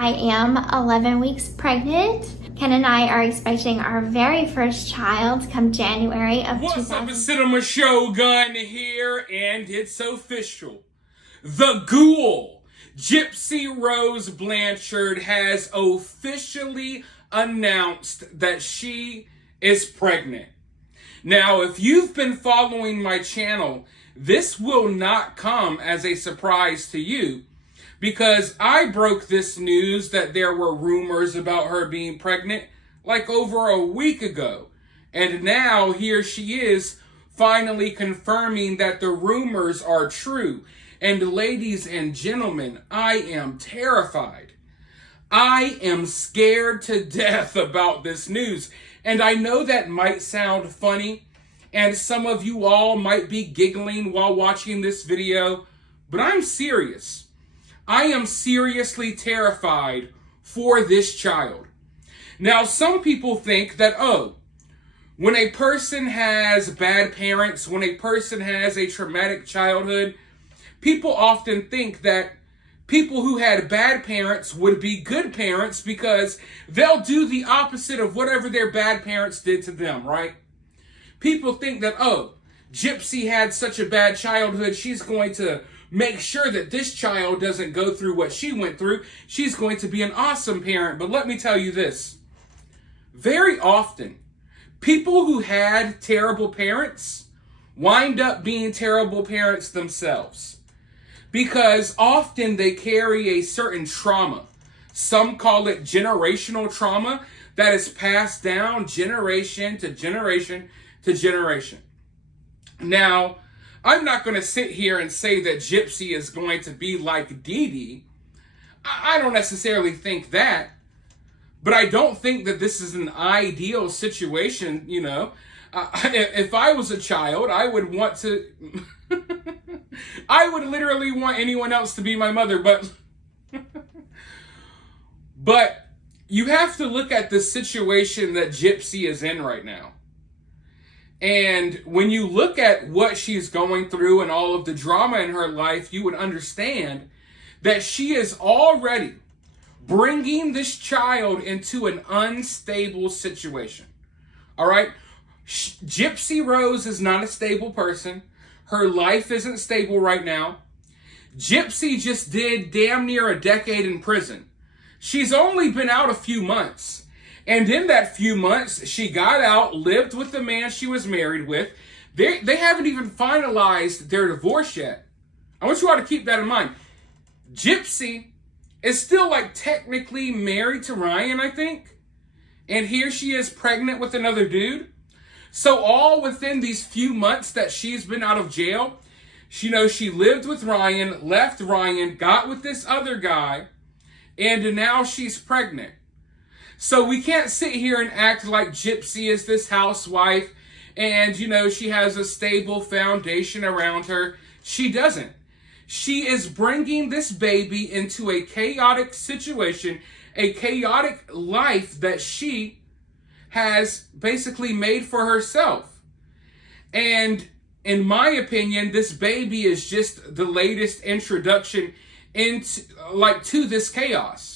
I am 11 weeks pregnant. Ken and I are expecting our very first child come January of What's up, it's Cinema Shogun here, and it's official. The ghoul, Gypsy Rose Blanchard, has officially announced that she is pregnant. Now, if you've been following my channel, this will not come as a surprise to you, because I broke this news that there were rumors about her being pregnant like over a week ago. And now here she is finally confirming that the rumors are true. And ladies and gentlemen, I am terrified. I am scared to death about this news. And I know that might sound funny, and some of you all might be giggling while watching this video, but I'm serious. I am seriously terrified for this child. Now, some people think that, when a person has bad parents, when a person has a traumatic childhood, people often think that people who had bad parents would be good parents because they'll do the opposite of whatever their bad parents did to them, right? People think that, Gypsy had such a bad childhood, she's going to make sure that this child doesn't go through what she went through. She's going to be an awesome parent. But let me tell you this. Very often, people who had terrible parents wind up being terrible parents themselves, because often they carry a certain trauma. Some call it generational trauma that is passed down generation to generation to generation. Now, I'm not going to sit here and say that Gypsy is going to be like Dee Dee. I don't necessarily think that. But I don't think that this is an ideal situation, you know. If I was a child, I would want to... I would literally want anyone else to be my mother, but... But you have to look at the situation that Gypsy is in right now. And when you look at what she's going through and all of the drama in her life, you would understand that she is already bringing this child into an unstable situation. All right? Gypsy Rose is not a stable person. Her life isn't stable right now. Gypsy just did damn near a decade in prison. She's only been out a few months. And in that few months, she got out, lived with the man she was married with. They haven't even finalized their divorce yet. I want you all to keep that in mind. Gypsy is still like technically married to Ryan, I think. And here she is pregnant with another dude. So all within these few months that she's been out of jail, she lived with Ryan, left Ryan, got with this other guy, and now she's pregnant. So we can't sit here and act like Gypsy is this housewife and, she has a stable foundation around her. She doesn't. She is bringing this baby into a chaotic situation, a chaotic life that she has basically made for herself. And in my opinion, this baby is just the latest introduction to this chaos.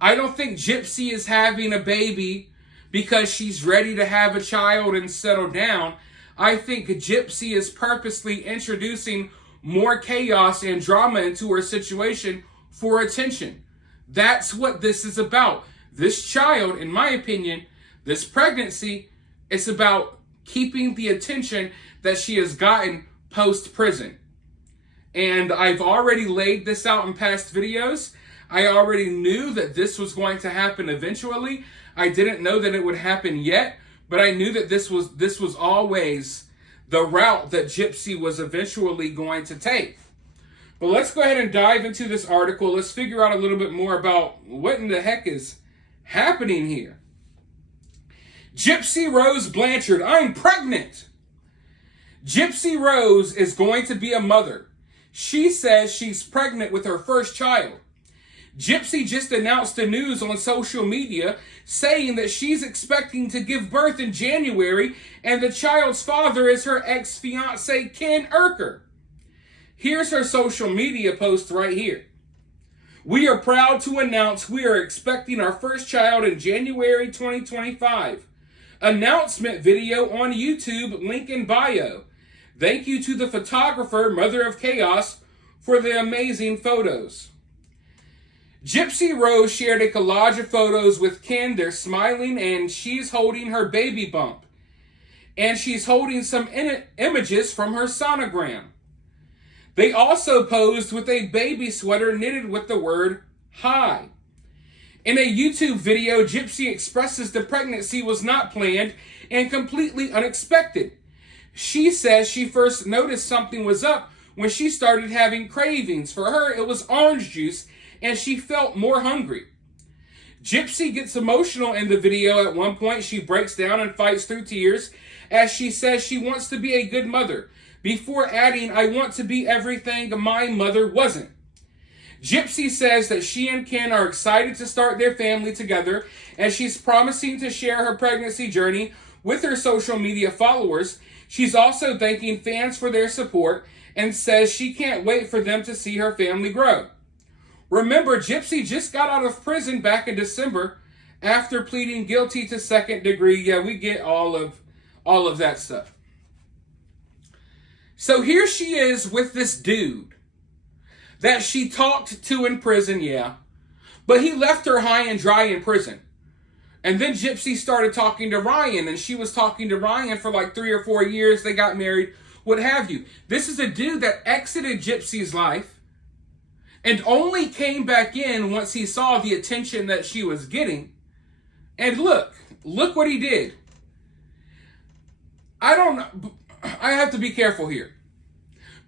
I don't think Gypsy is having a baby because she's ready to have a child and settle down. I think Gypsy is purposely introducing more chaos and drama into her situation for attention. That's what this is about. This child, in my opinion, this pregnancy, it's about keeping the attention that she has gotten post-prison. And I've already laid this out in past videos. I already knew that this was going to happen eventually. I didn't know that it would happen yet, but I knew that this was always the route that Gypsy was eventually going to take. But let's go ahead and dive into this article. Let's figure out a little bit more about what in the heck is happening here. Gypsy Rose Blanchard, I'm pregnant. Gypsy Rose is going to be a mother. She says she's pregnant with her first child. Gypsy just announced the news on social media saying that she's expecting to give birth in January, and the child's father is her ex-fiance, Ken Urker. Here's her social media post right here. We are proud to announce we are expecting our first child in January 2025. Announcement video on YouTube, link in bio. Thank you to the photographer, Mother of Chaos, for the amazing photos. Gypsy Rose shared a collage of photos with Ken. They're smiling and she's holding her baby bump. And she's holding some images from her sonogram. They also posed with a baby sweater knitted with the word hi. In a YouTube video, Gypsy expresses the pregnancy was not planned and completely unexpected. She says she first noticed something was up when she started having cravings. For her, it was orange juice, and she felt more hungry. Gypsy gets emotional in the video at one point. She breaks down and fights through tears as she says she wants to be a good mother, before adding, I want to be everything my mother wasn't. Gypsy says that she and Ken are excited to start their family together, and she's promising to share her pregnancy journey with her social media followers. She's also thanking fans for their support and says she can't wait for them to see her family grow. Remember, Gypsy just got out of prison back in December after pleading guilty to second degree. Yeah, we get all of that stuff. So here she is with this dude that she talked to in prison, yeah, but he left her high and dry in prison. And then Gypsy started talking to Ryan, and she was talking to Ryan for like 3 or 4 years. They got married, what have you. This is a dude that exited Gypsy's life and only came back in once he saw the attention that she was getting. And look what he did. I have to be careful here,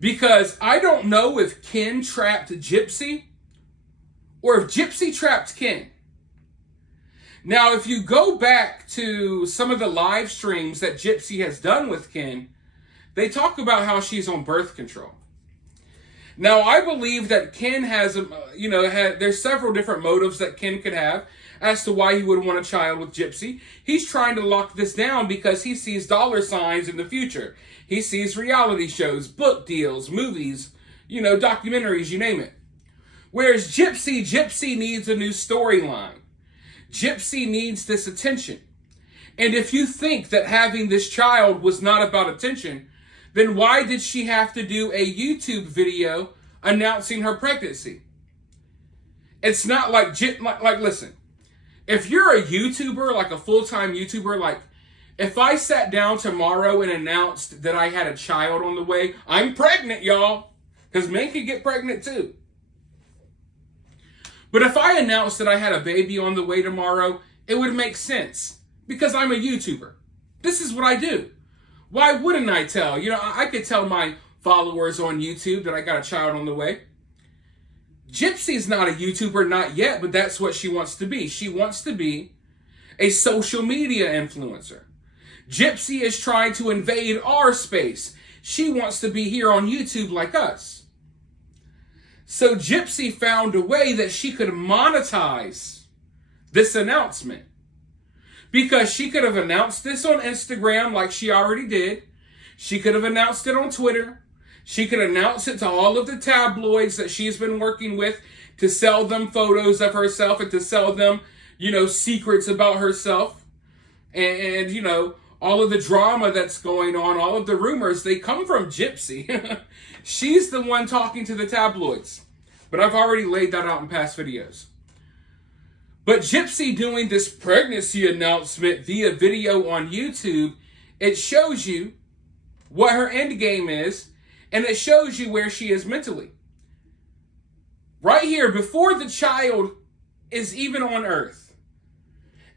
because I don't know if Ken trapped Gypsy or if Gypsy trapped Ken. Now, if you go back to some of the live streams that Gypsy has done with Ken, they talk about how she's on birth control. Now, I believe that Ken has, there's several different motives that Ken could have as to why he would want a child with Gypsy. He's trying to lock this down because he sees dollar signs in the future. He sees reality shows, book deals, movies, documentaries, you name it. Whereas Gypsy needs a new storyline. Gypsy needs this attention. And if you think that having this child was not about attention, then why did she have to do a YouTube video announcing her pregnancy? It's not like listen, if you're a YouTuber, like a full-time YouTuber, like if I sat down tomorrow and announced that I had a child on the way, I'm pregnant, y'all, because men can get pregnant too. But if I announced that I had a baby on the way tomorrow, it would make sense because I'm a YouTuber. This is what I do. Why wouldn't I tell? I could tell my followers on YouTube that I got a child on the way. Gypsy's not a YouTuber, not yet, but that's what she wants to be. She wants to be a social media influencer. Gypsy is trying to invade our space. She wants to be here on YouTube like us. So Gypsy found a way that she could monetize this announcement. Because she could have announced this on Instagram like she already did. She could have announced it on Twitter. She could announce it to all of the tabloids that she's been working with to sell them photos of herself and to sell them, secrets about herself. And all of the drama that's going on, all of the rumors, they come from Gypsy. She's the one talking to the tabloids. But I've already laid that out in past videos. But Gypsy doing this pregnancy announcement via video on YouTube, it shows you what her end game is, and it shows you where she is mentally. Right here, before the child is even on earth,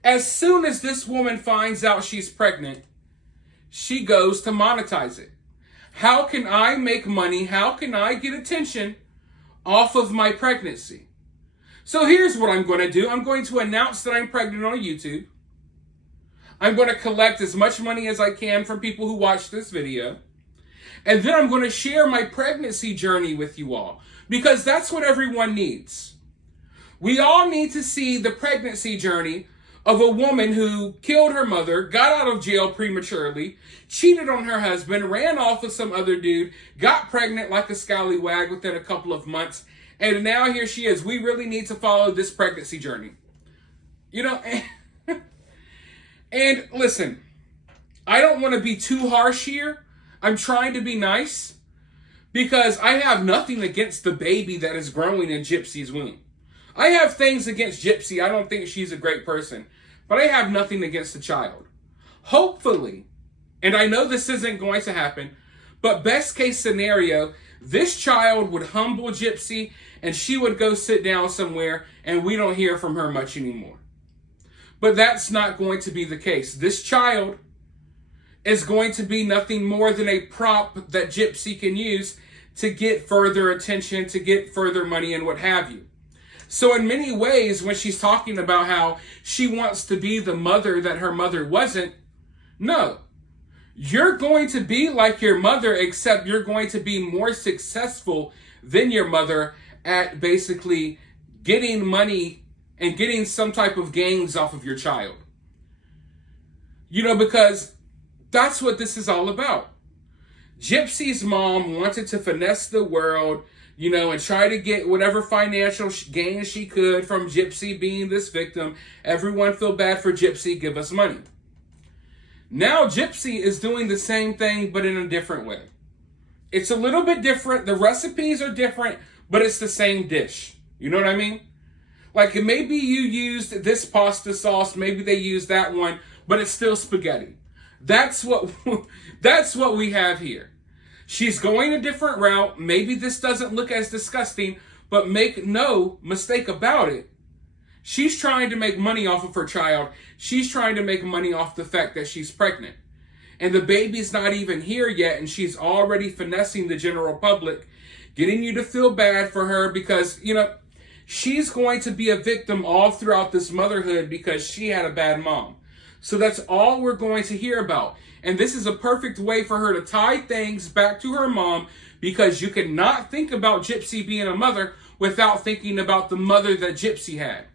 as soon as this woman finds out she's pregnant, she goes to monetize it. How can I make money? How can I get attention off of my pregnancy? So here's what I'm going to do. I'm going to announce that I'm pregnant on YouTube. I'm going to collect as much money as I can from people who watch this video. And then I'm going to share my pregnancy journey with you all, because that's what everyone needs. We all need to see the pregnancy journey of a woman who killed her mother, got out of jail prematurely, cheated on her husband, ran off with some other dude, got pregnant like a scallywag within a couple of months, And now here she is. We really need to follow this pregnancy journey. You know, and listen, I don't want to be too harsh here. I'm trying to be nice because I have nothing against the baby that is growing in Gypsy's womb. I have things against Gypsy. I don't think she's a great person, but I have nothing against the child. Hopefully, and I know this isn't going to happen, but best case scenario, this child would humble Gypsy and she would go sit down somewhere and we don't hear from her much anymore. But that's not going to be the case. This child is going to be nothing more than a prop that Gypsy can use to get further attention, to get further money and what have you. So in many ways, when she's talking about how she wants to be the mother that her mother wasn't, no. You're going to be like your mother, except you're going to be more successful than your mother at basically getting money and getting some type of gains off of your child. You know, because that's what this is all about. Gypsy's mom wanted to finesse the world, you know, and try to get whatever financial gain she could from Gypsy being this victim. Everyone feel bad for Gypsy, give us money. Now Gypsy is doing the same thing, but in a different way. It's a little bit different. The recipes are different, but it's the same dish. You know what I mean? Like maybe you used this pasta sauce, maybe they used that one, but it's still spaghetti. That's what we have here. She's going a different route. Maybe this doesn't look as disgusting, but make no mistake about it. She's trying to make money off of her child. She's trying to make money off the fact that she's pregnant. And the baby's not even here yet, and she's already finessing the general public, getting you to feel bad for her because, you know, she's going to be a victim all throughout this motherhood because she had a bad mom. So that's all we're going to hear about. And this is a perfect way for her to tie things back to her mom because you cannot think about Gypsy being a mother without thinking about the mother that Gypsy had.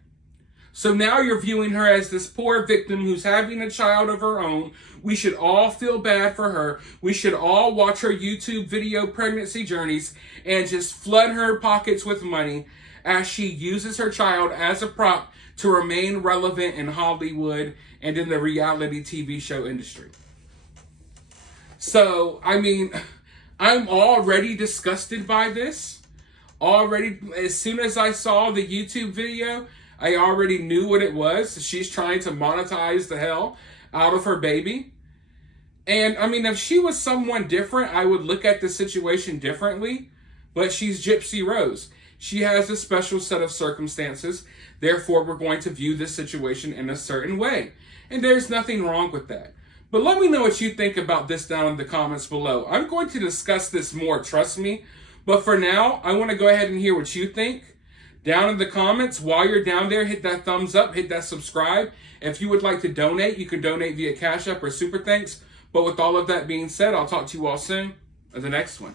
So now you're viewing her as this poor victim who's having a child of her own. We should all feel bad for her. We should all watch her YouTube video pregnancy journeys and just flood her pockets with money as she uses her child as a prop to remain relevant in Hollywood and in the reality TV show industry. So, I mean, I'm already disgusted by this. Already, as soon as I saw the YouTube video, I already knew what it was. She's trying to monetize the hell out of her baby. And I mean, if she was someone different, I would look at the situation differently. But she's Gypsy Rose. She has a special set of circumstances. Therefore, we're going to view this situation in a certain way. And there's nothing wrong with that. But let me know what you think about this down in the comments below. I'm going to discuss this more, trust me. But for now, I want to go ahead and hear what you think. Down in the comments, while you're down there, hit that thumbs up, hit that subscribe. If you would like to donate, you can donate via Cash App or Super Thanks. But with all of that being said, I'll talk to you all soon in the next one.